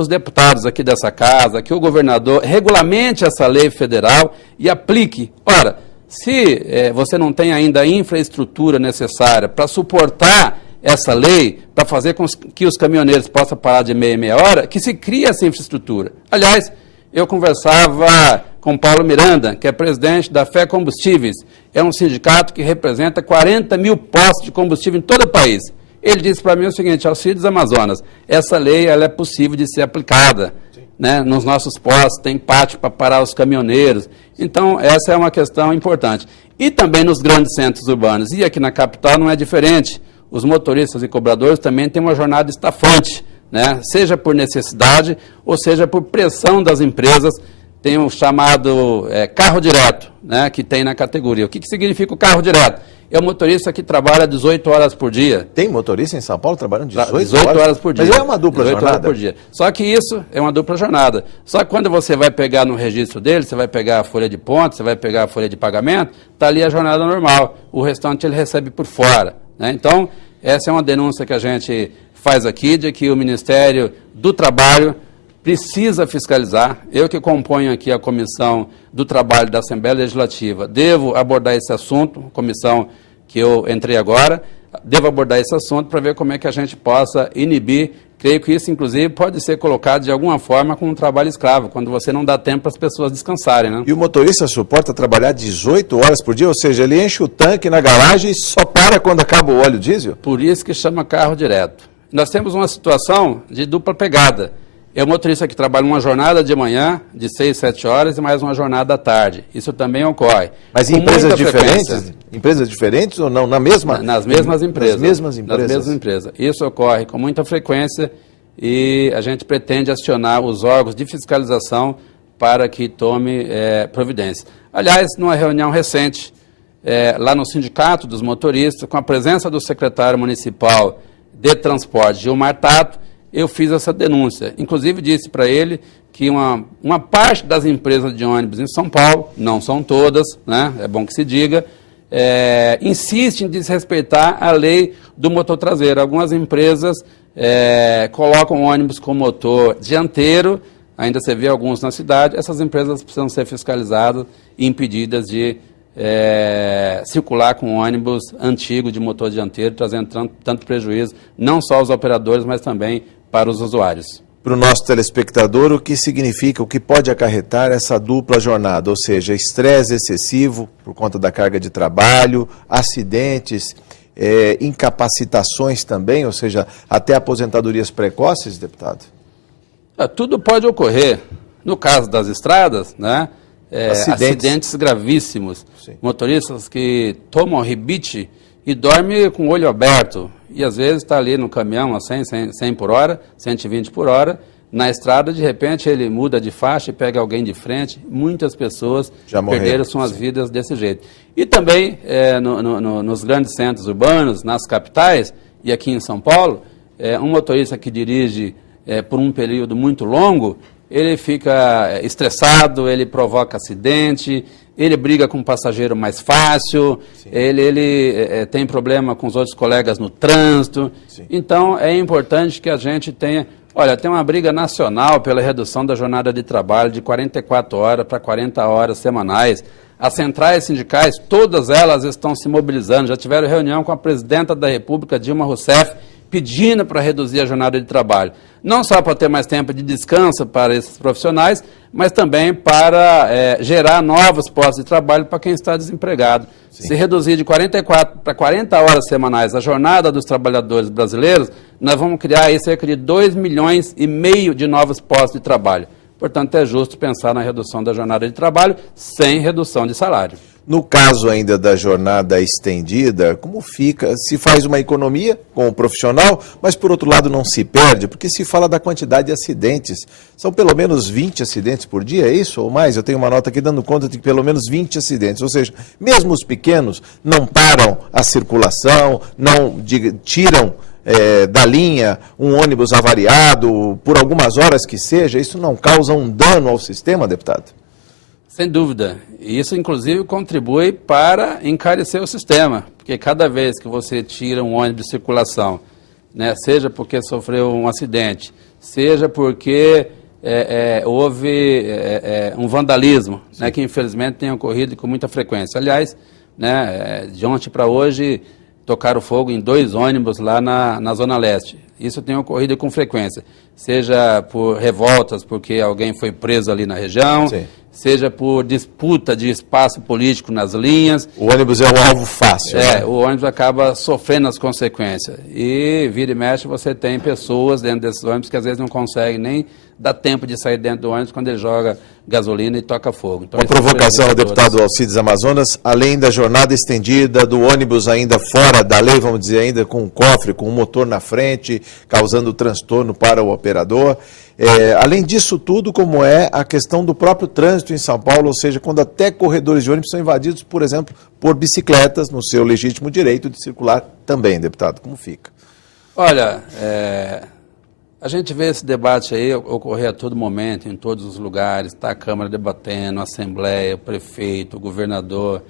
os deputados aqui dessa casa, que o governador regulamente essa lei federal e aplique. Ora, se você não tem ainda a infraestrutura necessária para suportar essa lei, para fazer com que os caminhoneiros possam parar de meia em meia hora, que se crie essa infraestrutura. Aliás, eu conversava com Paulo Miranda, que é presidente da Fé Combustíveis, é um sindicato que representa 40 mil postos de combustível em todo o país. Ele disse para mim o seguinte: Alcides Amazonas, essa lei ela é possível de ser aplicada, né? Nos nossos postos tem pátio para parar os caminhoneiros. Então, essa é uma questão importante. E também nos grandes centros urbanos. E aqui na capital não é diferente. Os motoristas e cobradores também têm uma jornada estafante, né? Seja por necessidade ou seja por pressão das empresas. Tem o chamado carro direto, né, que tem na categoria. O que significa o carro direto? É o motorista que trabalha 18 horas por dia. Tem motorista em São Paulo trabalhando 18 horas por dia. Mas é uma dupla jornada. Horas por dia. Só que isso é uma dupla jornada. Só que quando você vai pegar no registro dele, você vai pegar a folha de ponto, você vai pegar a folha de pagamento, está ali a jornada normal. O restante ele recebe por fora, né? Então, essa é uma denúncia que a gente faz aqui, de que o Ministério do Trabalho precisa fiscalizar. Eu que componho aqui a Comissão do Trabalho da Assembleia Legislativa, devo abordar esse assunto, comissão que eu entrei agora, devo abordar esse assunto para ver como é que a gente possa inibir. Creio que isso, inclusive, pode ser colocado de alguma forma como um trabalho escravo, quando você não dá tempo para as pessoas descansarem, né? E o motorista suporta trabalhar 18 horas por dia, ou seja, ele enche o tanque na garagem e só para quando acaba o óleo diesel? Por isso que chama carro direto. Nós temos uma situação de dupla pegada. É o motorista que trabalha uma jornada de manhã, de 6, 7 horas, e mais uma jornada à tarde. Isso também ocorre. Mas em empresas diferentes? Empresas diferentes ou não? Nas mesmas empresas? Nas mesmas empresas. Isso ocorre com muita frequência e a gente pretende acionar os órgãos de fiscalização para que tome providência. Aliás, numa reunião recente, lá no Sindicato dos Motoristas, com a presença do secretário municipal de transporte, Gilmar Tato, eu fiz essa denúncia. Inclusive disse para ele que uma parte das empresas de ônibus em São Paulo, não são todas, né, é bom que se diga, insiste em desrespeitar a lei do motor traseiro. Algumas empresas colocam ônibus com motor dianteiro, ainda você vê alguns na cidade. Essas empresas precisam ser fiscalizadas e impedidas de circular com ônibus antigo de motor dianteiro, trazendo tanto prejuízo, não só aos operadores, mas também para os usuários. Para o nosso telespectador, o que significa, o que pode acarretar essa dupla jornada, ou seja, estresse excessivo por conta da carga de trabalho, acidentes, incapacitações também, ou seja, até aposentadorias precoces, deputado? Tudo pode ocorrer. No caso das estradas, né? Acidentes gravíssimos. Sim. Motoristas que tomam rebite e dormem com o olho aberto. E às vezes está ali no caminhão a 100 por hora, 120 por hora. Na estrada, de repente, ele muda de faixa e pega alguém de frente. Muitas pessoas já perderam suas vidas desse jeito. E também nos grandes centros urbanos, nas capitais, e aqui em São Paulo, um motorista que dirige por um período muito longo, ele fica estressado, ele provoca acidente, ele briga com o passageiro mais fácil, ele tem problema com os outros colegas no trânsito. Sim. Então, é importante que a gente tenha... Olha, tem uma briga nacional pela redução da jornada de trabalho de 44 horas para 40 horas semanais. As centrais sindicais, todas elas estão se mobilizando. Já tiveram reunião com a presidenta da República, Dilma Rousseff, pedindo para reduzir a jornada de trabalho. Não só para ter mais tempo de descanso para esses profissionais, mas também para gerar novos postos de trabalho para quem está desempregado. Sim. Se reduzir de 44 para 40 horas semanais a jornada dos trabalhadores brasileiros, nós vamos criar aí cerca de 2,5 milhões de novos postos de trabalho. Portanto, é justo pensar na redução da jornada de trabalho sem redução de salário. No caso ainda da jornada estendida, como fica? Se faz uma economia com o profissional, mas por outro lado não se perde, porque se fala da quantidade de acidentes. São pelo menos 20 acidentes por dia, é isso ou mais? Eu tenho uma nota aqui dando conta de que pelo menos 20 acidentes, ou seja, mesmo os pequenos não param a circulação, não tiram da linha um ônibus avariado por algumas horas que seja, isso não causa um dano ao sistema, deputado? Sem dúvida. E isso, inclusive, contribui para encarecer o sistema, porque cada vez que você tira um ônibus de circulação, né, seja porque sofreu um acidente, seja porque houve um vandalismo, né, que infelizmente tem ocorrido com muita frequência. Aliás, né, de ontem para hoje, tocaram fogo em 2 ônibus lá na Zona Leste. Isso tem ocorrido com frequência, seja por revoltas, porque alguém foi preso ali na região, sim, seja por disputa de espaço político nas linhas. O ônibus é um alvo fácil. Né? O ônibus acaba sofrendo as consequências. E vira e mexe, você tem pessoas dentro desses ônibus que às vezes não conseguem nem dar tempo de sair dentro do ônibus quando ele joga gasolina e toca fogo. Então, uma provocação ao deputado Alcides Amazonas, além da jornada estendida, do ônibus ainda fora da lei, vamos dizer, ainda com um cofre, com um motor na frente, causando transtorno para o operador. Além disso tudo, como é a questão do próprio trânsito em São Paulo, ou seja, quando até corredores de ônibus são invadidos, por exemplo, por bicicletas, no seu legítimo direito de circular também, deputado, como fica? Olha, a gente vê esse debate aí ocorrer a todo momento, em todos os lugares, está a Câmara debatendo, a Assembleia, o prefeito, o governador.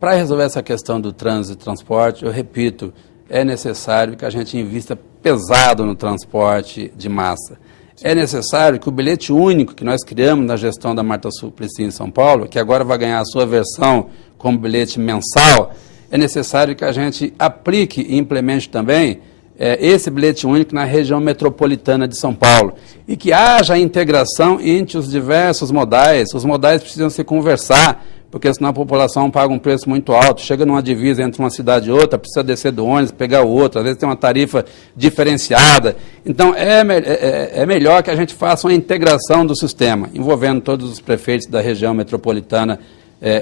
Para resolver essa questão do trânsito e transporte, eu repito, é necessário que a gente invista pesado no transporte de massa. É necessário que o bilhete único que nós criamos na gestão da Marta Suplicy em São Paulo, que agora vai ganhar a sua versão como bilhete mensal, é necessário que a gente aplique e implemente também esse bilhete único na região metropolitana de São Paulo e que haja integração entre os diversos modais. Os modais precisam se conversar, porque senão a população paga um preço muito alto, chega numa divisa entre uma cidade e outra, precisa descer do ônibus, pegar o outro, às vezes tem uma tarifa diferenciada. Então, é melhor que a gente faça uma integração do sistema, envolvendo todos os prefeitos da região metropolitana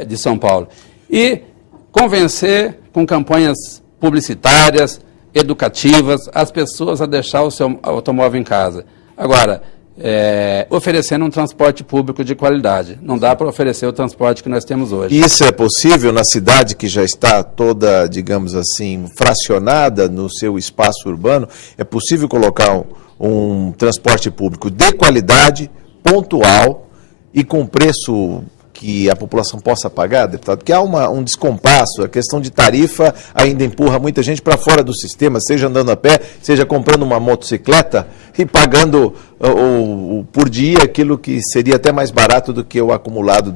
de São Paulo. E convencer com campanhas publicitárias, educativas, as pessoas a deixar o seu automóvel em casa. Agora, oferecendo um transporte público de qualidade. Não dá para oferecer o transporte que nós temos hoje. Isso é possível na cidade que já está toda, digamos assim, fracionada no seu espaço urbano? É possível colocar um transporte público de qualidade, pontual e com preço que a população possa pagar, deputado? Porque há um descompasso, a questão de tarifa ainda empurra muita gente para fora do sistema, seja andando a pé, seja comprando uma motocicleta e pagando por dia aquilo que seria até mais barato do que o acumulado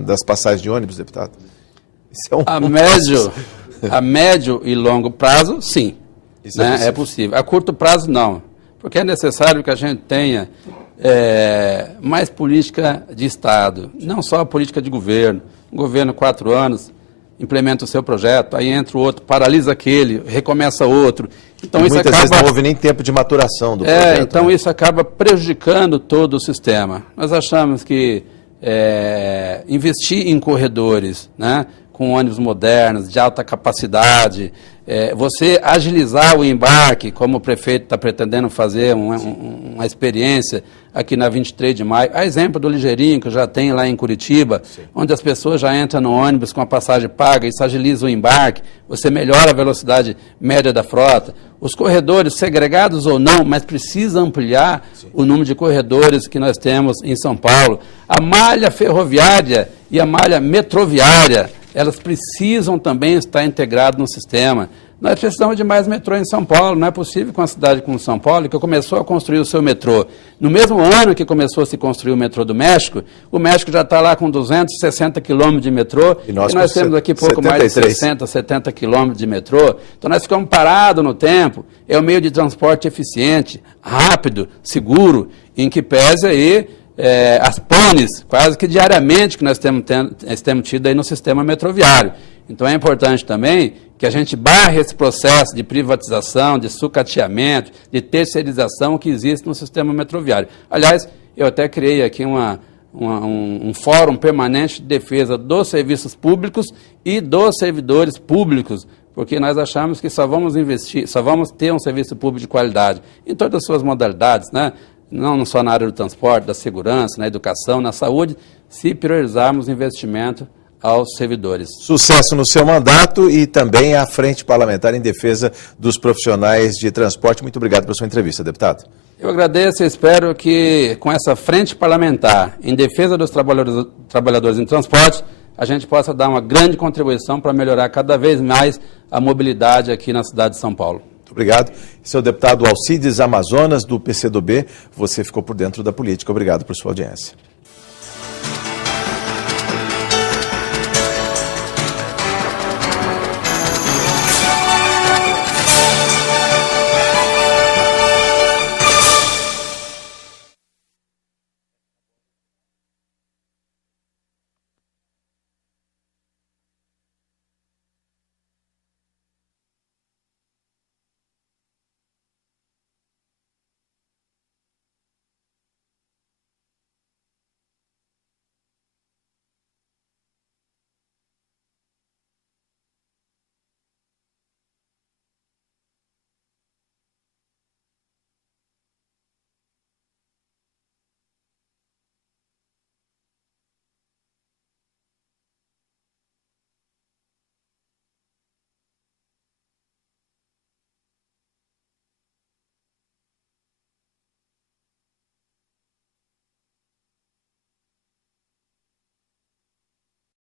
das passagens de ônibus, deputado. Isso é a médio e longo prazo, sim, né? É possível. A curto prazo, não, porque é necessário que a gente tenha mais política de Estado, não só a política de governo. O governo, 4 anos, implementa o seu projeto, aí entra o outro, paralisa aquele, recomeça outro. Então, isso muitas vezes não houve nem tempo de maturação do projeto. Então, né? Isso acaba prejudicando todo o sistema. Nós achamos que investir em corredores, né, com ônibus modernos, de alta capacidade, você agilizar o embarque, como o prefeito está pretendendo fazer uma experiência aqui na 23 de maio, a exemplo do Ligeirinho, que já tem lá em Curitiba, sim, onde as pessoas já entram no ônibus com a passagem paga, isso agiliza o embarque, você melhora a velocidade média da frota. Os corredores, segregados ou não, mas precisa ampliar, sim, o número de corredores que nós temos em São Paulo. A malha ferroviária e a malha metroviária, elas precisam também estar integradas no sistema. Nós precisamos de mais metrô em São Paulo. Não é possível que uma cidade como São Paulo, que começou a construir o seu metrô, no mesmo ano que começou a se construir o metrô do México, o México já está lá com 260 quilômetros de metrô, e nós temos aqui pouco 73. Mais de 60, 70 quilômetros de metrô. Então nós ficamos parados no tempo. É um meio de transporte eficiente, rápido, seguro, em que pese aí as panes, quase que diariamente, que nós temos tido aí no sistema metroviário. Então é importante também que a gente barre esse processo de privatização, de sucateamento, de terceirização que existe no sistema metroviário. Aliás, eu até criei aqui um fórum permanente de defesa dos serviços públicos e dos servidores públicos, porque nós achamos que só vamos ter um serviço público de qualidade em todas as suas modalidades, né? Não só na área do transporte, da segurança, na educação, na saúde, se priorizarmos investimento aos servidores. Sucesso no seu mandato e também à Frente Parlamentar em Defesa dos Profissionais de Transporte. Muito obrigado pela sua entrevista, deputado. Eu agradeço e espero que com essa Frente Parlamentar em Defesa dos Trabalhadores em Transporte, a gente possa dar uma grande contribuição para melhorar cada vez mais a mobilidade aqui na cidade de São Paulo. Obrigado. Esse é o deputado Alcides Amazonas, do PCdoB. Você ficou por dentro da política. Obrigado por sua audiência.